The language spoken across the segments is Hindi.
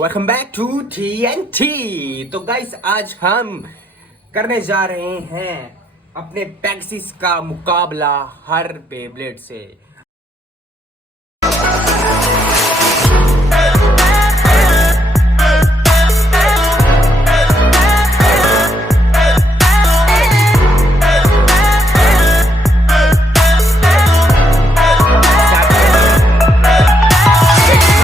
Welcome back to TNT। तो गाइस आज हम करने जा रहे हैं अपने पैक्सिस का मुकाबला हर बेब्लेड से।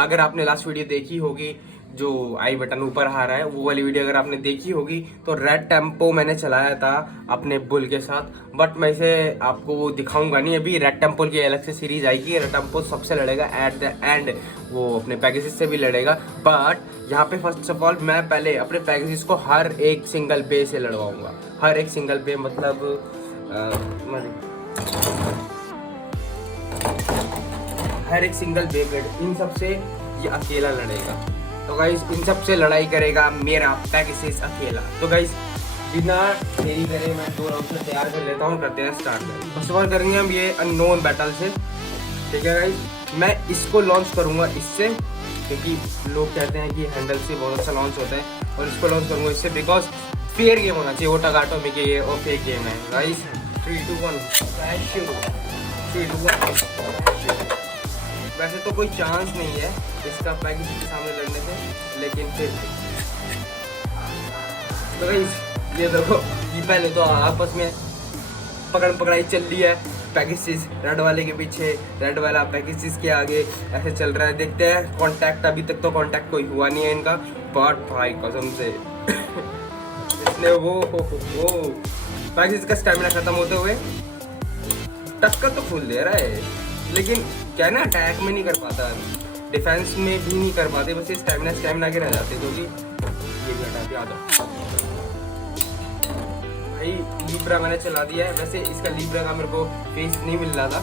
अगर आपने लास्ट वीडियो देखी होगी जो आई बटन ऊपर आ रहा है, वो वाली वीडियो अगर आपने देखी होगी तो रेड टेम्पो मैंने चलाया था अपने बुल के साथ। बट मैं इसे आपको दिखाऊंगा नहीं अभी। रेड टेम्पो की अलग से सीरीज आएगी। रेड टेम्पो सबसे लड़ेगा एट द एंड, वो अपने पैकेजेस से भी लड़ेगा। बट यहाँ पे फर्स्ट ऑफ ऑल मैं पहले अपने पैकेजेस को हर एक सिंगल पे से लड़वाऊंगा। हर एक सिंगल पे मतलब हर एक सिंगल बेबेड इन सब से ये अकेला लड़ेगा। तो गाइस इन सब से लड़ाई करेगा मेरा पैकेजेस अकेला। तो गाइस बिना देरी करे मैं दो राउंड से तैयार कर लेता हूँ। करते हैं स्टार्ट। फर्स्ट ऑफ ऑल करेंगे हम ये अननोन बैटल से, ठीक है गाइस। मैं इसको लॉन्च करूँगा इससे, क्योंकि लोग कहते हैं कि हैंडल से बहुत अच्छा लॉन्च होता है, और इसको लॉन्च करूँगा इससे बिकॉज फेयर गेम होना चाहिए। वो टगाटो में कि ये और फेक गेम है गाइस। 3, 2, 1 शुरू। 3, 2, 1। वैसे तो कोई चांस नहीं है इसका पैकेज के सामने लड़ने से, लेकिन फिर तो गाइस ये देखो, ये पहले तो आपस में पकड़ पकड़ाई चल रही है। पैकेजेस रेड वाले के पीछे, रेड वाला पैकेजेस के आगे, ऐसे चल रहा है। देखते हैं कांटेक्ट। अभी तक तो कांटेक्ट कोई हुआ नहीं है इनका। बट भाई कसम से इसने वो पैकेजेस का स्टैमिना खत्म होते हुए टक्कर तो फूल दे रहा है, लेकिन क्या ना अटैक में नहीं कर पाता, डिफेंस में भी नहीं कर पाते। बस ये स्टैमिना के रह जाते। क्योंकि ये भी हटा दिया भाई। लीब्रा मैंने चला दिया है। वैसे इसका लीब्रा का मेरे को फेस नहीं मिल रहा था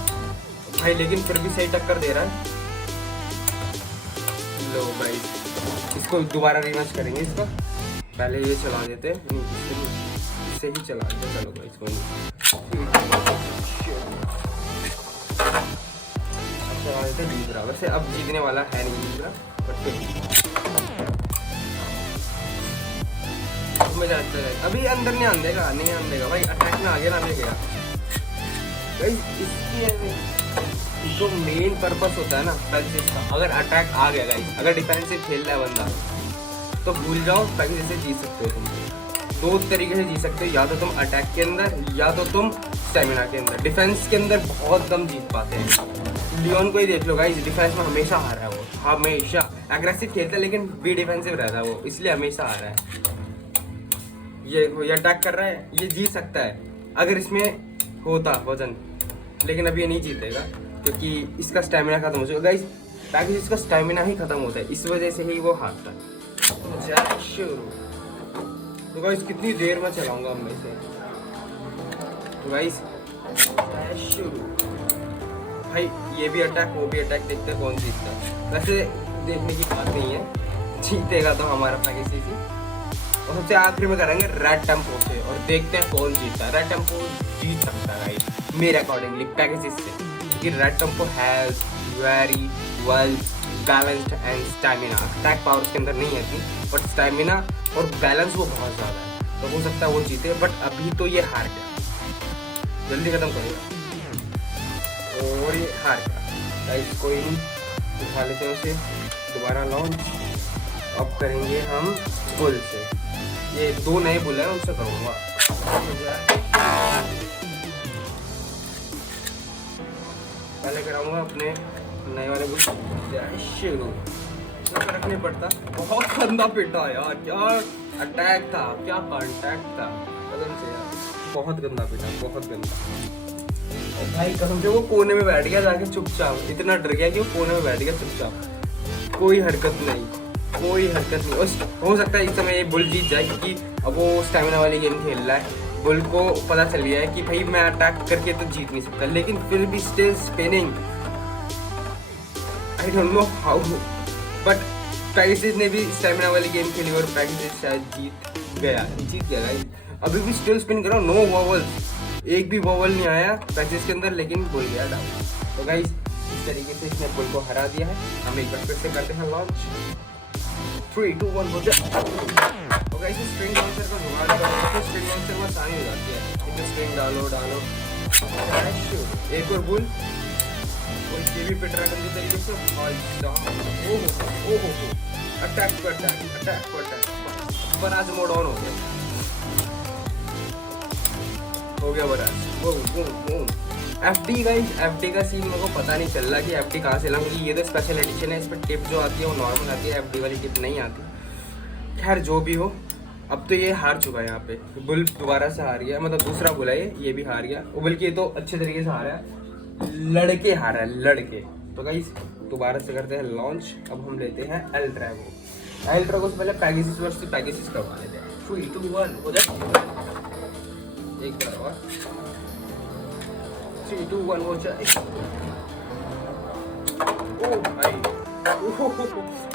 भाई, लेकिन फिर भी सही टक्कर दे रहा है। लो भाई इसको दोबारा रिमैच करेंगे। इसका पहले ये चला देते, इससे ही चला देते। चलो भाई इसको लीब्रा। वैसे अब जीतने वाला है नहीं लीब्रा, बट फिर अभी अंदर नहीं आने देगा भाई। अटैक में आगे ना गया। इसकी जो मेन पर्पस होता है ना पैकेजेस का, अगर अटैक आ गया गाइस, अगर डिफेंसिव खेल रहा है बंदा तो भूल जाओ पैकेज से जीत सकते हो तुम। दो तरीके से जीत सकते हो, या तो तुम अटैक के अंदर या तो तुम स्टेमिना के अंदर। डिफेंस के अंदर बहुत कम जीत पाते हैं। लियोन को ही देख लो गाइस, डिफेंस में हमेशा हार रहा है वो, हमेशा एग्रेसिव खेलता है लेकिन बी डिफेंसिव रहता है वो, इसलिए हमेशा हार रहा है। ये अटैक कर रहा है, ये जीत सकता है अगर इसमें होता वजन, लेकिन अब ये नहीं जीतेगा क्योंकि इसका स्टैमिना खत्म हो चुका गाइस। पैकेज इसका स्टैमिना ही खत्म होता है, इस वजह से ही वो हारता है। तो गाइस कितनी देर में चलाऊंगा अब मैं इसे। तो गाइस शुरू भाई, ये भी अटैक वो भी अटैक, देखते हैं कौन जीतता है। वैसे देखने की बात नहीं है, जीतेगा तो हमारा पैकेज इसी। और सबसे आखिरी में करेंगे रेड टेम्पो से, और देखते हैं कौन जीतता है। रेड टेम्पो जीत सकता है मेरे अकॉर्डिंगली पैकेजेस से, क्योंकि red tempo has very well balanced and stamina. Attack power के अंदर नहीं है इतनी, बट स्टैमिना और बैलेंस वो बहुत ज़्यादा है। तो हो सकता है वो जीते, बट अभी तो ये हार गया। जल्दी खत्म करेगा और ये हार गया गाइस। कोई नहीं, उठा लेते हैं उसे दोबारा लॉन्च। अब करेंगे हम बुल से। ये दो नए बुल हैं, उनसे करूँगा। पहले कराऊंगा अपने नए वाले बुल शुरू। रखने पड़ता, बहुत गंदा पिटा यार। क्या अटैक था, क्या कांटेक्ट था, कसम से यार बहुत गंदा पिटा, बहुत गंदा भाई। कसम से वो कोने में बैठ गया जाके चुपचाप, इतना डर गया कि वो कोने में बैठ गया चुपचाप। कोई हरकत नहीं। हो सकता है इस समय ये बुल जीत जाए, क्योंकि अब वो स्टैमिना वाली गेम खेल रहा है। बुल को पता चल गया है कि भाई मैं अटैक करके तो जीत नहीं सकता, लेकिन फिर भी still spinning. I don't know how, but packages ने भी स्टैमिना वाली गेम खेली और पैकेजेस शायद जीत गया। अभी भी स्टिल स्पिन कर रहा हूँ, नो वॉवल्स, एक भी वॉवल नहीं आया पैकेज के अंदर, लेकिन बुल गया डाउन। तो गाइस इस तरीके से इसने बुल को हरा दिया है। हम एक बार फिर से करते हैं लॉन्च। 3 2 1 हो जाए। और गाइस स्ट्रिंग डांसर का जुगाड़ करो तो स्ट्रिंग डांसर में आसानी हो जाती है। इसमें स्ट्रिंग डालो एक और बुल और ये भी पिट रहा है गंदे तरीके से भाई साहब। ओहो अटैक पर अटैक पर आज मोड ऑन हो गया बराबर। एफडी गाइस, एफडी का सीन मेरे को पता नहीं चल रहा कि एफडी कहाँ से लाऊंगी। ये तो स्पेशल एडिशन है, इस पर टिप जो आती है वो नॉर्मल आती है, एफडी वाली टिप नहीं आती। खैर जो भी हो, अब तो ये हार चुका है। यहाँ पे बुल दोबारा से हार गया, मतलब दूसरा बुल है ये भी हार गया। बल्कि ये तो अच्छे तरीके से हारा है, लड़के हारा है लड़के। तो गाइस दोबारा से करते हैं लॉन्च। अब हम लेते हैं एल ड्रैगो से पहले पैगेसिस वर्सेस पैगेसिस करवा लेते हैं। 3 2 1 हो जाए। एक बार और 3 2 1 हो जाए। ओ भाई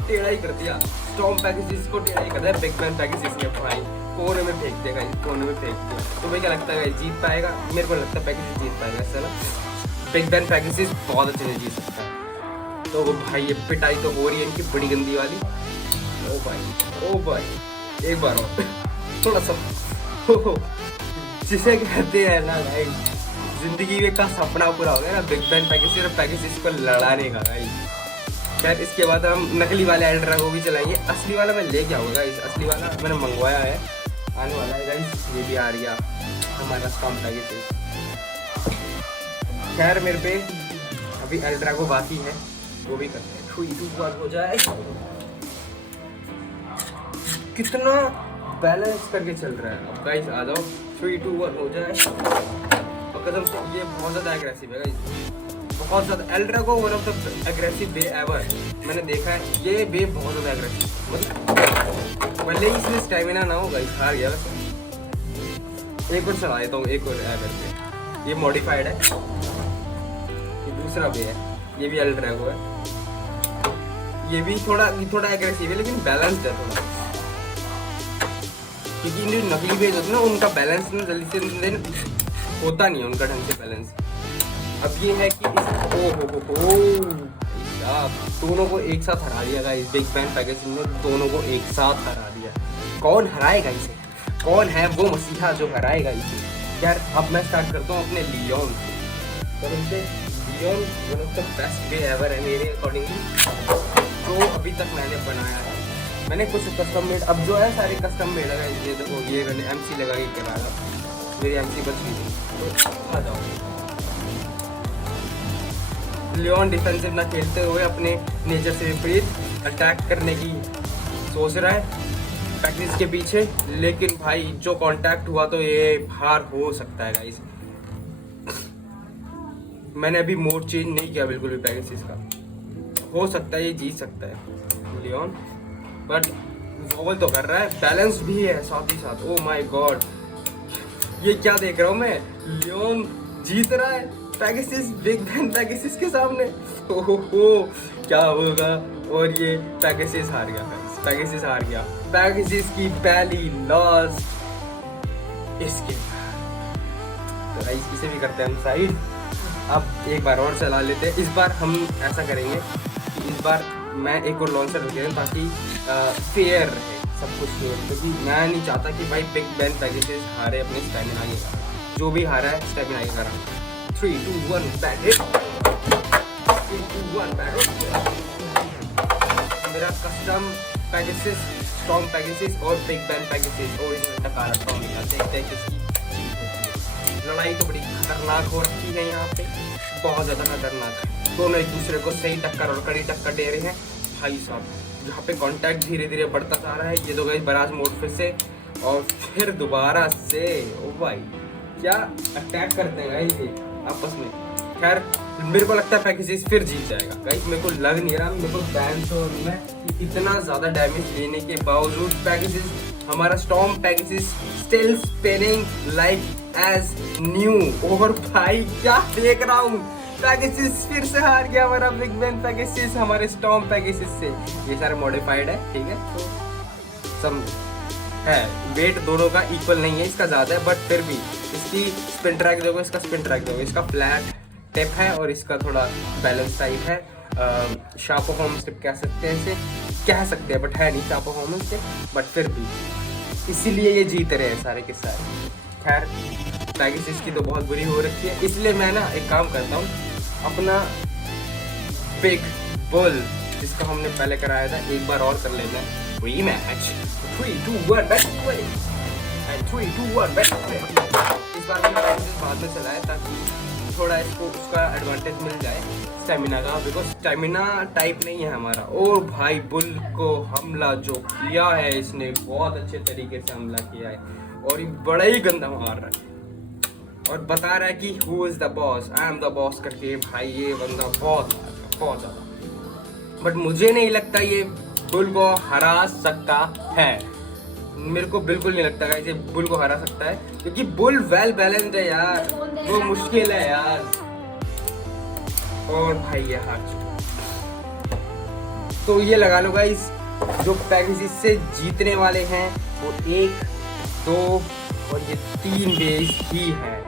टेढ़ा ही कर दिया। स्टॉर्म पैगेसिस को टेढ़ा ही कर दिया। बिग बैन पैगेसिस ने भाई कोने में फेंक देगा, कोने में फेंक दिया। तो भाई क्या लगता है जीत पाएगा? मेरे को लगता है पैगेसिस जीत पाएगा ऐसा ना। बिग बैन पैगेसिस बहुत अच्छे से जीत सकता है। तो भाई ये पिटाई तो हो रही है इनकी बड़ी गंदी वाली। ओ भाई एक बार और थोड़ा सा जिसे कहते हैं ना भाई जिंदगी में का सपना पूरा हो गया ना, बिग बैन पैगेसिस और पैगेसिस को लड़ाने का भाई। खैर इसके बाद हम नकली वाले एल ड्रैगो भी चलाएंगे। असली वाला मैं लेके आऊँगा, इस असली वाला मैंने मंगवाया है, आने वाला है गाइस। ये भी आ गया हमारा स्टॉर्म पैगेसिस। खैर मेरे पे अभी एल ड्रैगो बाकी है, वो भी करते हैं। 3 2 1 हो जाए। कितना बैलेंस करके चल रहा है। अब गाइस आ जाओ, 3 2 1 हो जाए। और कसम से ये बहुत ज़्यादा एग्रेसिव है गाइस, बहुत ज़्यादा। El Drago one of the aggressive bey ever मैंने देखा है। ये बे बहुत ज़्यादा एग्रेसिव, मतलब भले ही इसमें स्टेमिना ना हो गाइस, हार गया वैसे। एक और चला देता हूँ, एक और एवर पे। ये मॉडिफाइड है, ये दूसरा बे है, ये भी एल ड्रैगो है। ये भी थोड़ा एग्रेसिव है लेकिन बैलेंस्ड है थोड़ा, क्योंकि जो नकली बेज होते हैं ना उनका बैलेंस ना जल्दी से होता नहीं है, उनका ढंग से बैलेंस। अब ये है कि दोनों को एक साथ हरा दिया गाइस। बिग बैन पैगेसिस ने दोनों को एक साथ हरा दिया। कौन हराएगा इसे? कौन है वो मसीहा जो हराएगा इसे? यार अब मैं स्टार्ट करता हूँ अपने लियोन से। तो उनसे Leon one of the best bey ever है मेरे अकॉर्डिंगली, जो अभी तक मैंने बनाया है। मैंने कुछ कस्टम मेड, अब जो है सारे कस्टम मेड है। ये देखो ये मैंने एमसी लगा के कराया, मेरी एमसी बच गई थी। तो आ जाओ, लियोन डिफेंसिव ना खेलते हुए अपने नेचर से विपरीत अटैक करने की सोच रहा है पैगेसिस के पीछे। लेकिन भाई जो कांटेक्ट हुआ तो ये हार हो सकता है गाइस। मैंने अभी मोड चेंज नहीं किया बिल्कुल भी पैगेसिस का। हो सकता है ये जीत सकता है लियोन, बट वॉल तो कर रहा है, बैलेंस भी है साथ ही साथ। ओ माय गॉड, ये क्या देख रहा हूँ मैं? लियोन जीत रहा है पैगेसिस, बिग बैन पैगेसिस के सामने। ओहो क्या होगा? और ये पैगेसिस हार गया, पैगेसिस हार गया। पैगेसिस की पहली लॉस इसके। तो गाइस इसे भी करते हैं हम साइड। अब एक बार और चला लेते हैं। इस बार हम ऐसा करेंगे कि इस बार मैं एक और लॉन्चर रख दें ताकि फेयर रहे सब कुछ फेयर, क्योंकि मैं नहीं चाहता कि भाई बिग बैन पैगेसिस हारे अपने स्टैमिना के कारण। जो भी हारा है स्टैमिना के कारण। 3 2 1 बैट हिट। 3 2 1 bat hit. मेरा कस्टम पैगेसिस, स्टॉर्म पैगेसिस और बिग बैन पैगेसिस और इसमें टक्कर रखता हूँ। देखते हैं किसकी लड़ाई। तो बड़ी खतरनाक हो रखी है यहाँ पे, बहुत ज़्यादा खतरनाक। दोनों एक दूसरे को सही टक्कर और कड़ी टक्कर दे रहे हैं भाई साहब। जहाँ पे कांटेक्ट धीरे धीरे बढ़ता जा रहा है। ये तो गई बराज मोड फिर से, और फिर दोबारा से। ओ भाई क्या अटैक करते हैं गाइस ये आपस में। खैर मेरे को लगता है पैगेसिस फिर जीत जाएगा गाइस। मेरे को लग नहीं रहा, मेरे को बैन शो में इतना ज़्यादा डैमेज लेने के बावजूद पैगेसिस, हमारा storm Pegasus still spinning like as new. और भाई क्या देख रहा हूँ, पैगेसिस फिर से हार गया हमारा बिग बैन पैगेसिस हमारे स्टॉर्म पैगेसिस से। ये सारे मॉडिफाइड है, ठीक है, तो सब है। वेट दोनों का इक्वल नहीं है, इसका ज़्यादा है, बट फिर भी इसकी स्पिन ट्रैक देखो, इसका स्पिन ट्रैक देखो, इसका फ्लैट टिप है और इसका थोड़ा बैलेंस टाइप है। शार्प ऑफ होम स्टिप कह सकते हैं इसे। कह सकते हैं, बट है नहीं क्या परफॉर्मेंस थे, बट फिर भी इसीलिए ये जीत रहे हैं सारे के सारे। खैर पैगिस की तो बहुत बुरी हो रखी है, इसलिए मैं ना एक काम करता हूँ, अपना बिग बुल जिसका हमने पहले कराया था एक बार और कर लेना है rematch. 3 2 1 back play and 3 2 1 back play. इस बार मैंने पैगिस बाद में चलाया ताकि थोड़ा इसको उसका एडवांटेज मिल जाए स्टेमिना का, बिकॉज स्टेमिना टाइप नहीं है हमारा। और भाई बुल को हमला जो किया है इसने, बहुत अच्छे तरीके से हमला किया है और ये बड़ा ही गंदा मार रहा है और बता रहा है कि who is the boss, I am the boss करके। भाई ये बंदा बहुत ज़्यादा, बट मुझे नहीं लगता ये बुल को हरा सकता है। मेरे को बिल्कुल नहीं लगता कि ये बुल को हरा सकता है, क्योंकि बुल वेल बैलेंस्ड है यार, वो मुश्किल है यार। और भाई ये हार चुका, तो ये लगा लो गाइस, जो पैगिस से जीतने वाले हैं वो 1 2 और ये 3 बेस ही है,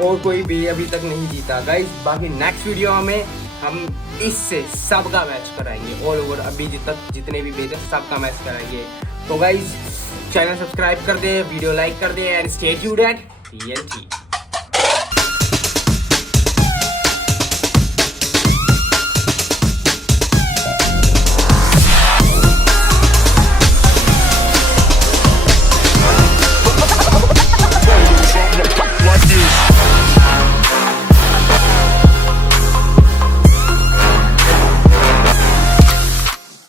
और कोई भी अभी तक नहीं जीता गाइस। बाकी नेक्स्ट वीडियो में हम इससे सबका मैच कराएंगे ऑल ओवर, अभी तक जितने भी बेस है सबका मैच कराएंगे। तो गाइस चैनल सब्सक्राइब कर दे, वीडियो लाइक कर दे and stay tuned at TNT।